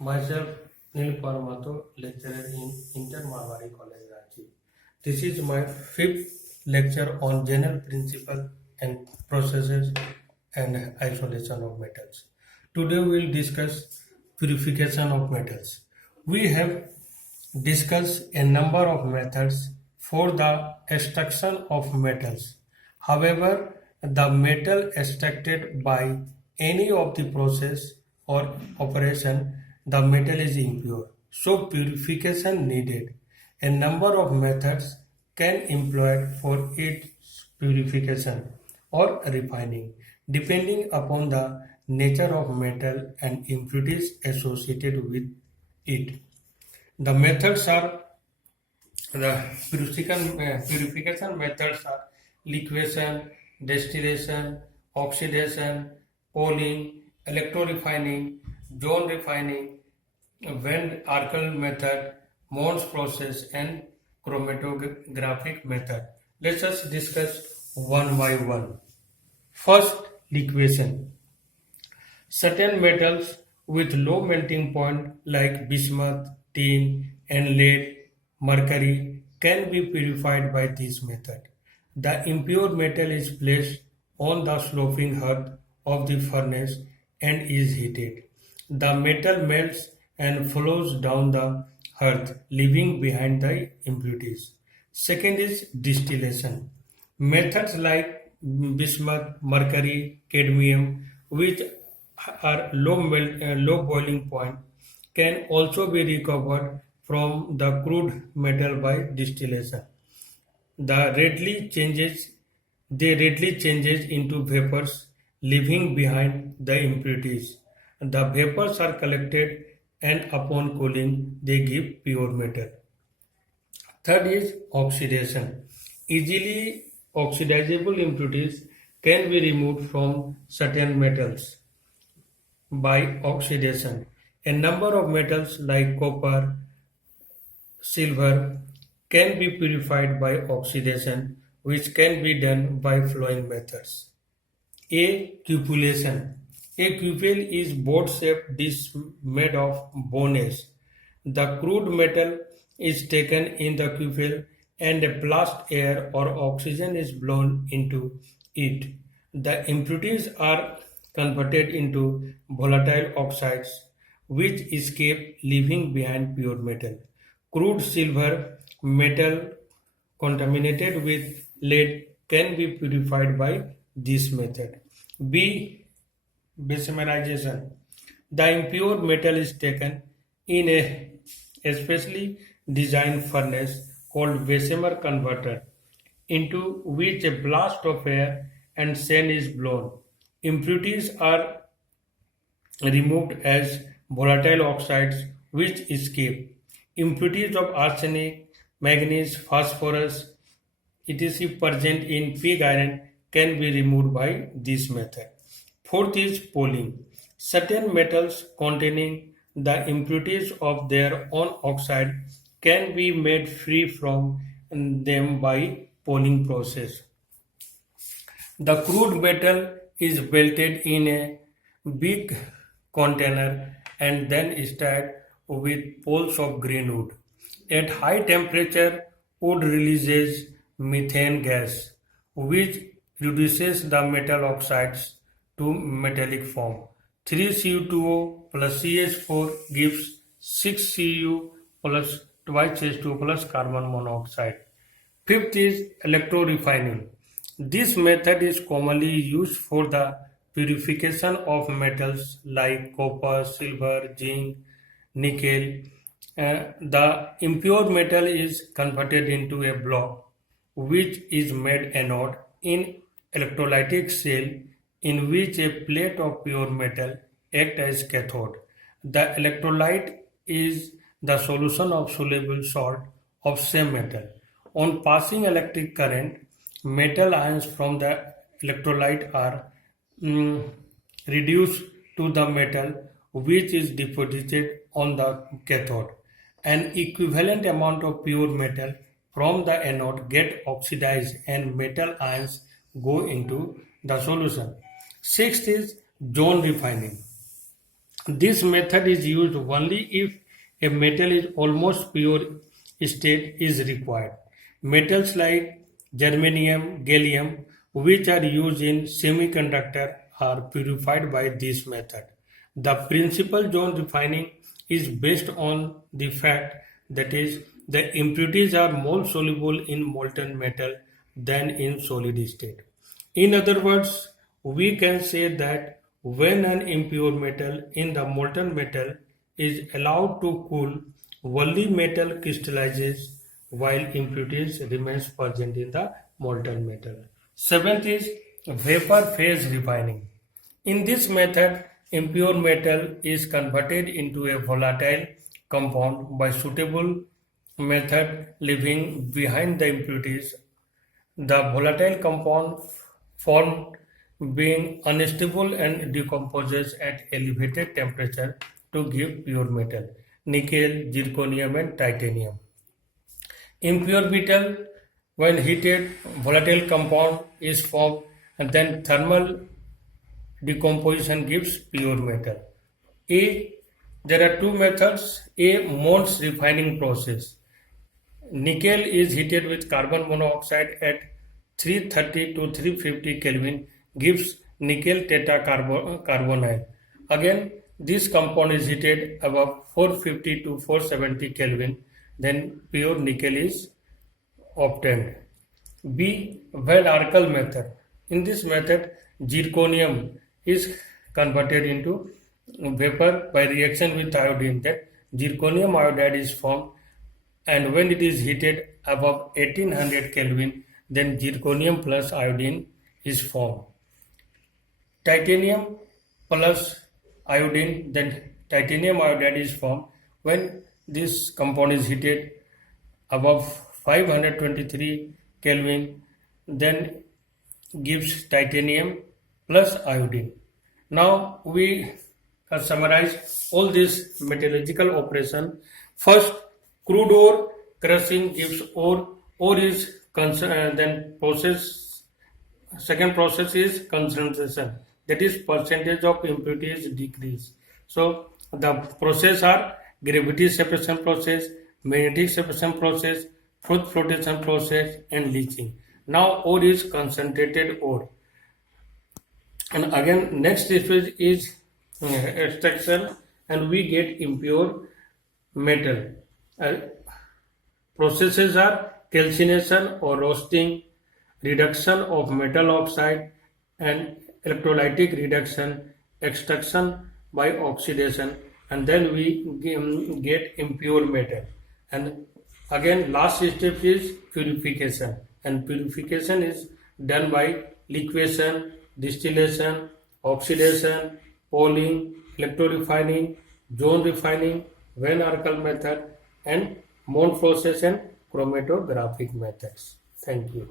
Myself, Neil Paramato, lecturer in Inter Marwari College, Ranchi. This is my fifth lecture on general principle and processes and isolation of metals. Today we will discuss purification of metals. We have discussed a number of methods for the extraction of metals. However, the metal extracted by any of the process or operation, the metal is impure. So purification needed. A number of methods can employed for its purification or refining, depending upon the nature of metal and impurities associated with it. The methods are the purification methods are liquefaction, distillation, oxidation, polling, electrorefining, zone refining, Van Arkel method, Mons process, and chromatographic method. Let us discuss one by one. First, liquefaction. Certain metals with low melting point like bismuth, tin, and lead, mercury can be purified by this method. The impure metal is placed on the sloping hearth of the furnace and is heated. The metal melts and flows down the hearth, leaving behind the impurities. Second is distillation. Methods like bismuth, mercury, cadmium, which are low boiling point, can also be recovered from the crude metal by distillation. The readily changes they readily changes into vapors, leaving behind the impurities. The vapors are collected and upon cooling they give pure metal. Third is oxidation. Easily oxidizable impurities can be removed from certain metals by oxidation. A number of metals like copper, silver can be purified by oxidation, which can be done by flowing methods. A cupellation. A cupel is board-shaped dish made of bones. The crude metal is taken in the cupel and a blast air or oxygen is blown into it. The impurities are converted into volatile oxides which escape, leaving behind pure metal. Crude silver metal contaminated with lead can be purified by this method. B. Besmerization. The impure metal is taken in a specially designed furnace called Bessemer converter, into which a blast of air and sand is blown. Impurities are removed as volatile oxides which escape. Impurities of arsenic, manganese, phosphorus, etc. present in pig iron can be removed by this method. Fourth is polling. Certain metals containing the impurities of their own oxide can be made free from them by polling process. The crude metal is belted in a big container and then stirred with poles of green wood. At high temperature, wood releases methane gas, which reduces the metal oxides to metallic form. 3Cu2O plus CH4 gives 6Cu plus twice H2O plus carbon monoxide. Fifth is electrorefining. This method is commonly used for the purification of metals like copper, silver, zinc, nickel. The impure metal is converted into a block which is made anode in electrolytic cell in which a plate of pure metal acts as cathode. The electrolyte is the solution of soluble salt of same metal. On passing electric current, metal ions from the electrolyte are reduced to the metal which is deposited on the cathode. An equivalent amount of pure metal from the anode get oxidized and metal ions go into the solution. Sixth is zone refining. This method is used only if a metal is almost pure state is required. Metals like germanium, gallium, which are used in semiconductor, are purified by this method. The principal zone refining is based on the fact that is the impurities are more soluble in molten metal than in solid state. In other words, we can say that when an impure metal in the molten metal is allowed to cool, only metal crystallizes while impurities remains present in the molten metal. Seventh is vapor phase refining. In this method, impure metal is converted into a volatile compound by suitable method leaving behind the impurities. The volatile compound formed being unstable and decomposes at elevated temperature to give pure metal, nickel, zirconium and titanium. Impure metal, when heated, volatile compound is formed and then thermal decomposition gives pure metal. A, there are two methods. A, Mond's refining process. Nickel is heated with carbon monoxide at 330 to 350 Kelvin gives nickel tetracarbonyl. Again, this compound is heated above 450 to 470 Kelvin, then pure nickel is obtained. B. Van-Arkel method. In this method, zirconium is converted into vapor by reaction with iodine. That zirconium iodide is formed, and when it is heated above 1800 Kelvin, then zirconium plus iodine is formed. Titanium plus iodine, then titanium iodide is formed. When this compound is heated above 523 Kelvin, then gives titanium plus iodine. Now we can summarize all this metallurgical operation. First, crude ore crushing gives ore. Ore is then process. Second process is concentration. That is percentage of impurities decrease. So the process are gravity separation process, magnetic separation process, froth flotation process, and leaching. Now ore is concentrated ore. And again, next stage is extraction, and we get impure metal. Processes are calcination or roasting, reduction of metal oxide, and electrolytic reduction, extraction by oxidation, and then we get impure metal. And again, last step is purification, and purification is done by liquefaction, distillation, oxidation, polling, electro-refining, zone refining, Van-Arkel method, and Mond process and chromatographic methods. Thank you.